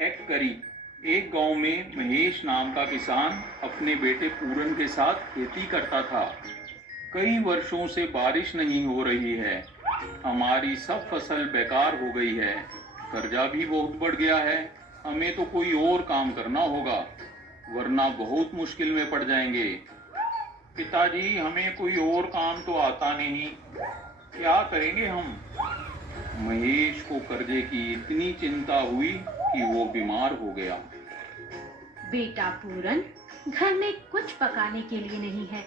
Act करी। एक गांव में महेश नाम का किसान अपने बेटे पूरन के साथ खेती करता था। कई वर्षों से बारिश नहीं हो रही है। हमारी सब फसल बेकार हो गई है। कर्जा भी बहुत बढ़ गया है। हमें तो कोई और काम करना होगा, वरना बहुत मुश्किल में पड़ जाएंगे। पिताजी, हमें कोई और काम तो आता नहीं, क्या करेंगे हम? महेश को कर्जे की इतनी चिंता हुई कि वो बीमार हो गया। बेटा पूरन, घर में कुछ पकाने के लिए नहीं है।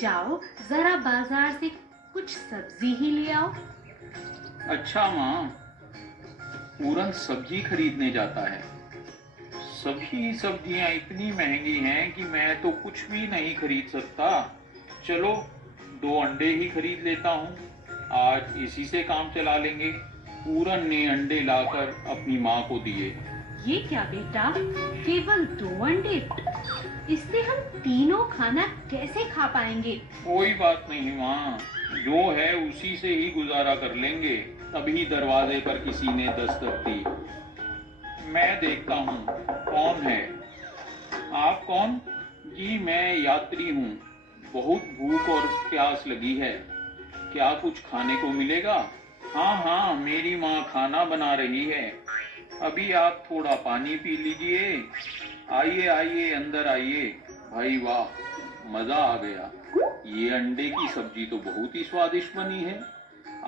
जाओ जरा बाजार से कुछ सब्जी ही ले आओ। अच्छा माँ। पूरन सब्जी खरीदने जाता है। सभी सब्जियां इतनी महंगी हैं कि मैं तो कुछ भी नहीं खरीद सकता। चलो, 2 अंडे ही खरीद लेता हूँ, आज इसी से काम चला लेंगे। पूरन ने अंडे लाकर अपनी माँ को दिए। ये क्या बेटा, केवल 2 अंडे? इससे हम तीनों खाना कैसे खा पाएंगे? कोई बात नहीं माँ, जो है उसी से ही गुजारा कर लेंगे। तभी दरवाजे पर किसी ने दस्तक दी। मैं देखता हूँ कौन है। आप कौन? जी, मैं यात्री हूँ। बहुत भूख और प्यास लगी है। क्या कुछ खाने को मिलेगा? हाँ हाँ, मेरी माँ खाना बना रही है। अभी आप थोड़ा पानी पी लीजिए। आइए आइए, अंदर आइए। भाई वाह, मजा आ गया। ये अंडे की सब्जी तो बहुत ही स्वादिष्ट बनी है।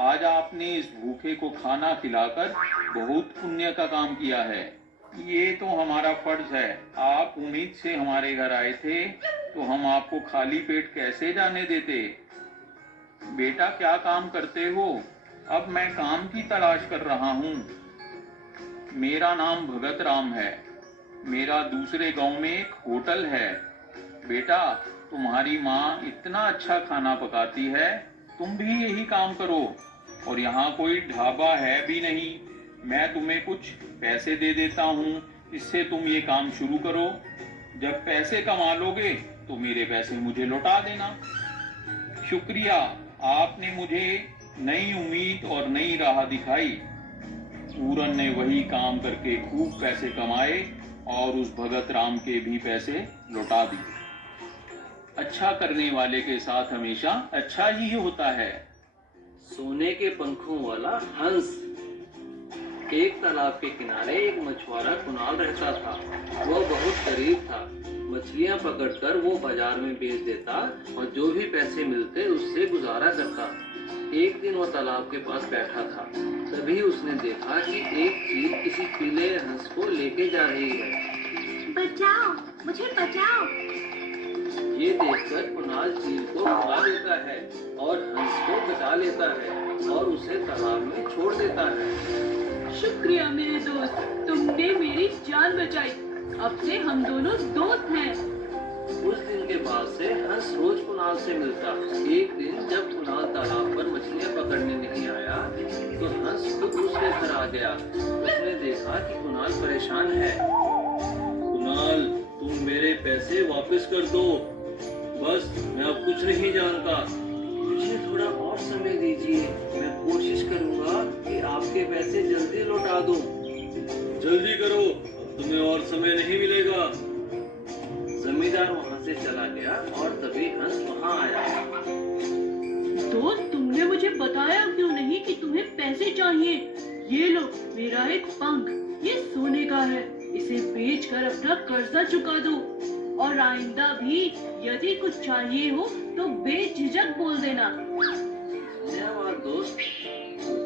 आज आपने इस भूखे को खाना खिलाकर बहुत पुण्य का काम किया है। ये तो हमारा फर्ज है। आप उम्मीद से हमारे घर आए थे, तो हम आपको खाली पेट कैसे जाने देते? बेटा, क्या काम करते हो? अब मैं काम की तलाश कर रहा हूँ। मेरा नाम भगत राम है। मेरा दूसरे गांव में एक होटल है। बेटा, तुम्हारी माँ इतना अच्छा खाना पकाती है, तुम भी यही काम करो। और यहाँ कोई ढाबा है भी नहीं। मैं तुम्हें कुछ पैसे दे देता हूँ, इससे तुम ये काम शुरू करो। जब पैसे कमा लोगे तो मेरे पैसे मुझे लौटा देना। शुक्रिया, आपने मुझे नई उम्मीद और नई राह दिखाई। पूरन ने वही काम करके खूब पैसे कमाए और उस भगत राम के भी पैसे लौटा दिए। अच्छा करने वाले के साथ हमेशा अच्छा ही होता है। सोने के पंखों वाला हंस। एक तालाब के किनारे एक मछुआरा कुणाल रहता था। वह बहुत गरीब था। मछलियां पकड़कर वो बाजार में बेच देता और जो भी पैसे मिलते उससे गुजारा करता। एक दिन वह तालाब के पास बैठा था। तभी उसने देखा कि एक चील किसी पीले हंस को लेके जा रही है। बचाओ, मुझे बचाओ। ये देखकर कुणाल चील को भगा देता है और हंस को बचा लेता है और उसे तालाब में छोड़ देता है। शुक्रिया मेरे दोस्त, तुमने मेरी जान बचाई। अब से हम दोनों दोस्त हैं। उस दिन के बाद से हंस रोज कुणाल से मिलता। एक दिन जब कुणाल तालाब पर मछलियां पकड़ने नहीं आया तो हंस खुद उसके घर आ गया। उसने देखा कि कुणाल परेशान है। कुणाल, तुम मेरे पैसे वापस कर दो। बस, मैं अब कुछ नहीं जानता। मुझे थोड़ा और समय दीजिए, मैं कोशिश करूंगा कि आपके पैसे जल्दी लौटा दूं। जल्दी करो, अब तुम्हें और समय नहीं मिलेगा। जमींदार वहां से चला गया और तभी हंस वहां आया। दोस्त, तुमने मुझे बताया क्यों नहीं कि तुम्हें पैसे चाहिए? ये लो मेरा एक पंख, ये सोने का है। इसे बेचकर अपना कर्जा चुका दो और आइंदा भी यदि कुछ चाहिए हो तो बेझिझक बोल देना। धन्यवाद दोस्त।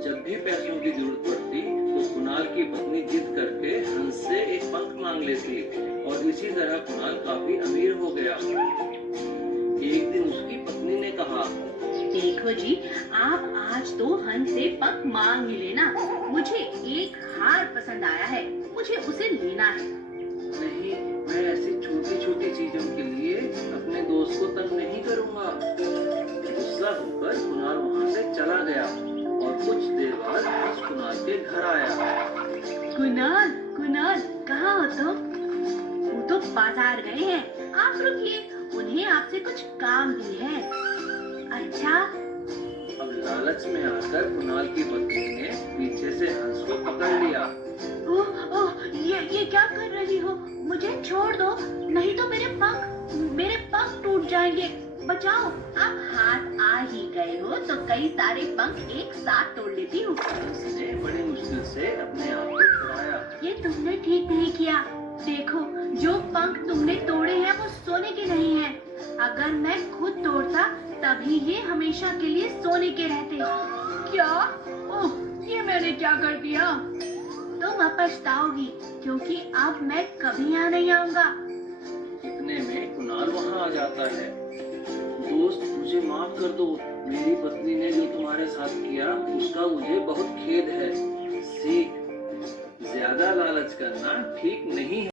जब भी पैसों की जरूरत पड़ती तो कुणाल की पत्नी जिद करके हंस से एक पंख मांग लेती और इसी तरह कुणाल काफी अमीर हो गया। एक दिन उसकी पत्नी ने कहा, देखो जी, आप आज तो हंस से पंख मांग ही लेना। मुझे एक हार पसंद आया है, मुझे उसे लेना है। नहीं, मैं ऐसी छोटी छोटी चीजों के लिए अपने दोस्त को तंग नहीं करूंगा। गुस्सा होकर कुणाल वहां से चला गया और कुछ देर बाद हंस कुणाल के घर आया। कुणाल, कुणाल, कहाँ हो तुम? वो तो बाजार गए हैं। आप रुकिए, उन्हें आपसे कुछ काम भी है। अच्छा। अब लालच में आकर कुणाल की पत्नी ने पीछे से हंस को पकड़ लिया। ओह ओह, ये दो, नहीं तो मेरे पंख टूट जाएंगे। बचाओ। अब हाथ आ ही गए हो तो कई सारे पंख एक साथ तोड़ लेती हूँ। उसने बड़ी मुश्किल से अपने आप को छुड़ाया। ये तुमने ठीक नहीं किया। देखो, जो पंख तुमने तोड़े हैं वो सोने के नहीं हैं। अगर मैं खुद तोड़ता तभी ये हमेशा के लिए सोने के रहते। क्या? ओह, ये मैंने क्या कर दिया? तुम अब पछताओगी, क्योंकि अब मैं कभी यहाँ नहीं आऊंगा। इतने में कुणाल वहाँ आ जाता है। दोस्त, मुझे माफ कर दो। मेरी पत्नी ने जो तुम्हारे साथ किया उसका मुझे बहुत खेद है। सीख, ज्यादा लालच करना ठीक नहीं है।